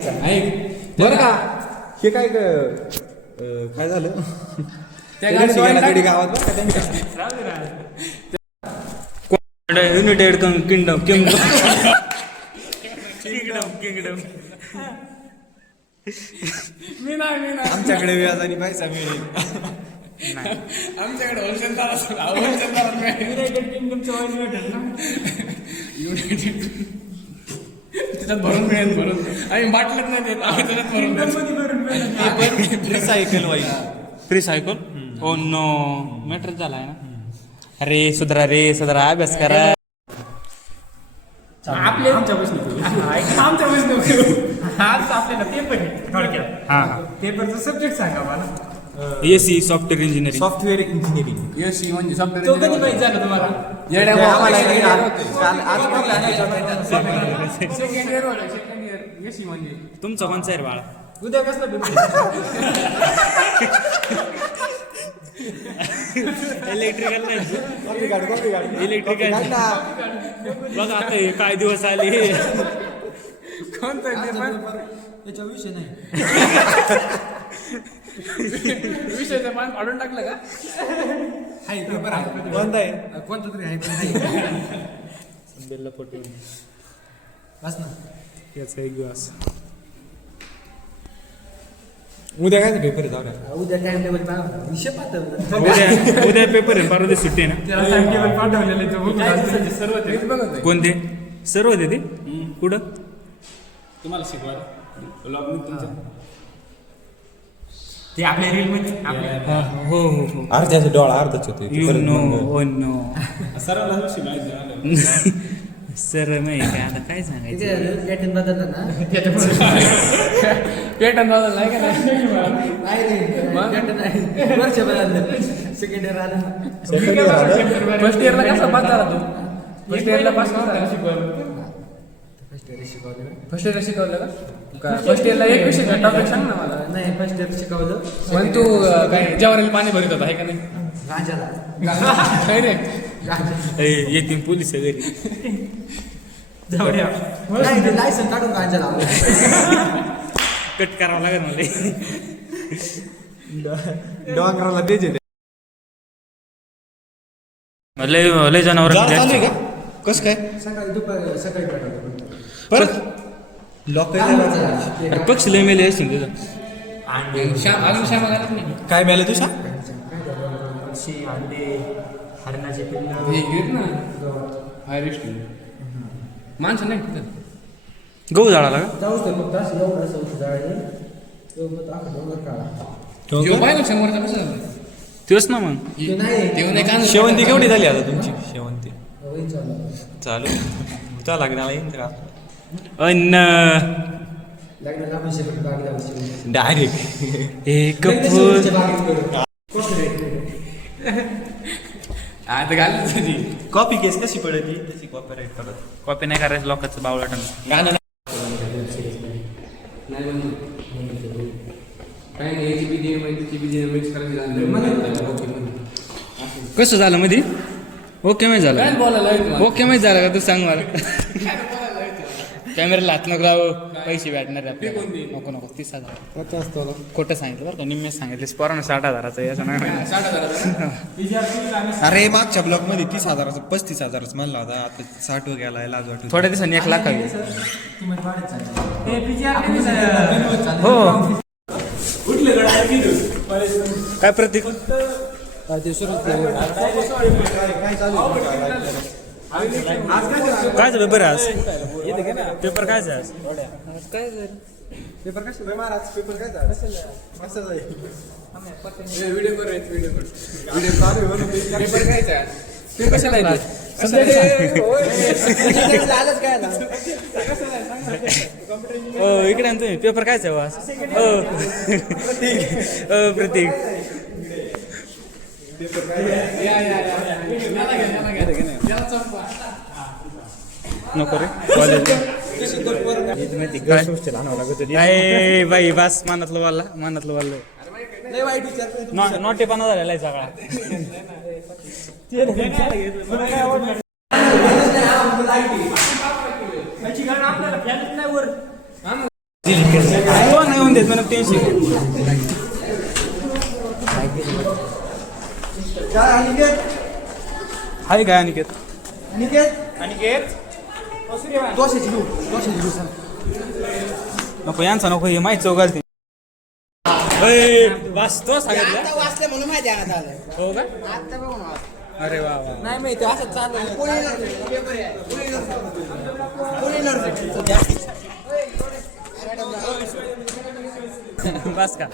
बरं का? हे काय काय झालं? त्या गडी गावात. United Kingdom Kingdom Kingdom Kingdom मी नाही मी नाही. आमच्याकडे व्याज आणि पैसा मिळेल. आमच्याकडे होलसेल दारात होलसेल युनायटेड किंगडमचं ऑइल भेटेल ना युनायटेड त्याच्यात भरून मिळेल भरून. आम्ही बाटल्यात नाही देत आम्ही त्याच्यात भरून मिळेल. Recycle Wai. Free cycle oh no matter झाला आहे ना अरे सुधरा रे सुधरा अभ्यास करा. आपले आमच्या आमच्या आज आपल्याला पेपर आहे. थोडक्यात. हा हा. पेपरचा सब्जेक्ट सांगा मला AC software engineering software engineering यश म्हणजे सॉफ्टवेअर तो कधी माहिती झालं तुम्हाला? सेकंड काल- आज बघला इयर होतं सेकंड इयर यशी म्हणजे. तुमचा कोणचा आहे रे बाळा? उद्या कसला इलेक्ट्रिकल नाही. ना. बघ आता हे काय दिवस आले. कोणता पेपर त्याचा विषय नाही. विषयाचं पान काढून टाकलं का? हाय पेपर आहे. कोणता आहे? कोणता तरी आहे बस ना. याचा एक दिवस. उद्या काय पेपर आहे. उद्या टाइम टेबल पाहा. विषय पाठवला. उद्या पेपर आहे परवा सुट्टी आहे ना. त्याला टाइम टेबल पाठवलेलं तो बघून सर्व बघत आहे. कोणते? सर्व होते ते? कुठं? तुम्हाला शिकवायला. ब्लॉग मी तुमचा ते आपल्या रील मध्ये. हो हो हो अर्ध्याचे डोळा अर्धच होते. ते यू परत नो मग- ओ नो विषय माहिती झालं. सर नाही काय आता काय सांगायचं? पॅटर्न बदलला ना? पेटन बदल नाही का नाही? नाही रे पॅटर्न नाही. वर्ष बदललं. सेकंड इयर आलं. Second year आलं. फर्स्ट इयरला कसा पास झाला तू फर्स्ट इयरला पास शिकवलं फर्स्ट इयर शिकवलं का? फर्स्ट इयरला एक विषय टॉपिक सांग ना मला. नाही फर्स्ट इयर शिकवलं. मग तू काय जेवारीला पाणी भरत होता आहे का नाही? गांजाला काय रे? येतील पोलीस घरी. लायसन काढून गांजाला कट करावं लागेल मला. डोंगराला तेच येते लय लय जनावर का? कसं काय? सकाळी दुपारी सकाळी परत लॉक पक्ष लय मेले असतील तुझं श्याम अजून श्याम घालत नाही? काय मिळालं तुझ्या पक्षी अंडे हरणाचे पिल्ल. हे घेत ना. हाय रिस्ट माणसं नाही तिथं. गहू झाडाला का? जाऊच तर फक्त असं एवढं असं होतं जाळे तेव्हा अख्खा डोंगर काढा. जेव्हा पाहिलं शंभरचा कसं झालं? तेच ना मग. ते नाही. तेव्हा नाही का? शेवंती केवढी झाली आता तुमची? शेवंती. चालू चालू. त्या लग्नाला येईन का अन्न. डायरेक्ट एक फुल. आता घालत तुझी. कॉपी केस कशी पडली तशी कॉपीराईट पडत कॉपी नाही करायचं लोकांचं बावळटन गाणं कसं झालं मध्ये ओके माहिती झालं? ओके माहिती झालं का तू सांग मला? कॅमेराला हात नको लावू पैसे भेटणार आपल्याला. नको नको तीस हजार. पचास तोला. खोटं सांगितलं बरं का निम्मे सांगितले पोरानं साठ हजाराचं असं नाही माहिती. अरे मागच्या ब्लॉकमध्ये तीस हजाराचं पस्तीस हजाराचं म्हणला होता आता साठ गेला लाज वाटत थोड्या दिवसांनी एक लाख हवी हो काय प्रतीक? काय पेपर आज? पेपर काय आज? पेपर कसे महाराज पेपर काय असं व्हिडिओ कर व्हिडिओ कर व्हिडिओ चालू पेपर ते कशाला हो. इकडे तुम्ही पेपर काय वास हो हो प्रतीक. नको रे काय बाई बस मनातलं वाला मनातलं वाला नोटेपणा झालेला आहे सगळा तो नाही. होऊन देत मला टेन्शन हाय काय अनिकेत? अनिकेत. नको यांचा नको हे माहीत चौघालते बस तो सांगितलं? वाचले म्हणून माहिती आणत आलं. हो का? आता बघून अरे वा वा नाही माहिती असं चाललं बस का?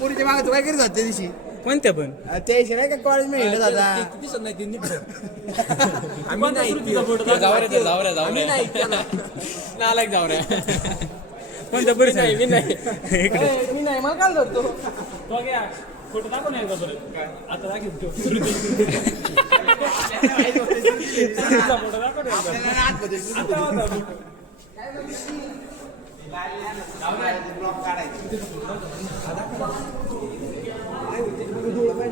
पुरीच्या मागे तू काय करत होता त्या दिवशी? कोणत्या पण? त्या दिवशी नाही का कॉलेजमध्ये हिंडत होता? दिसत नाही आम्ही नाही जावऱ्या जावऱ्या जावऱ्या नालायक जावऱ्या कोणत्या परिसर मी नाही इकडे. मी नाही मला काल धरतो. फोटो दाखव नाही एकदा परत. आता काढायचं Obrigado.